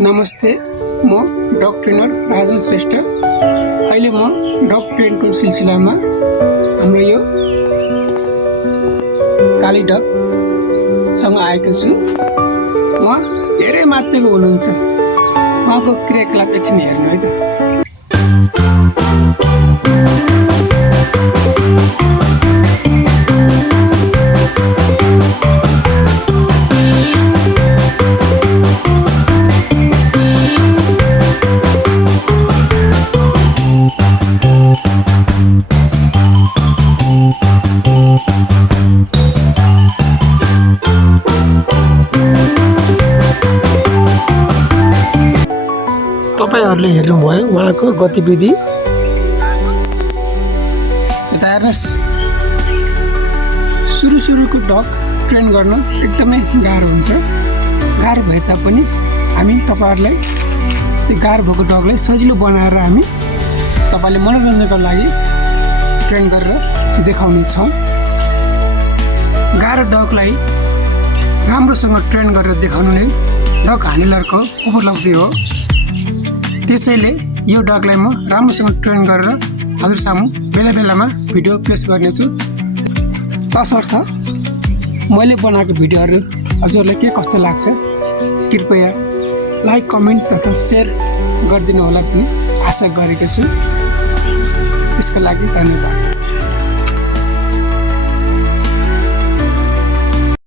नमस्ते, म डग ट्रेनर राजन श्रेष्ठ। अहिले म डग ट्रेनको सिलसिलामा हाम्रो यो काली डगसँग आएको छु। उहाँ धेरै मात्रेको हुनुहुन्छ। उहाँको क्रियाकलाप एकछिन हेर्नु है त। तपाईहरुले हेर्नुभयो उहाँको गतिविधि। यता हेर्नुस्, सुरुको डग ट्रेन गर्न एकदमै गाह्रो हुन्छ। गाह्रो भए तापनि हामी तपाईहरुलाई त्यो गाह्रो भएको डगलाई सजिलो बनाएर हामी तपाईले मनोरञ्जनको लागि ट्रेन गरेर देखाउने छौं। गाह्रो डगलाई राम्रोसँग ट्रेन गरेर देखाउनु नै डग ह्यान्डलरको उपलब्धि हो। त्यसैले यो डगलाई म राम्रोसँग ट्रेन गरेर हजुर सामु बेला-बेलामा भिडियो पेश गर्नेछु। तसर्थ मैले बनाएको भिडियोहरू हजुरलाई के कस्तो लाग्छ कृपया लाइक, कमेन्ट तथा शेयर गरिदिनु होला भन्ने आशा गरेको छु। यसको लागि धन्यवाद।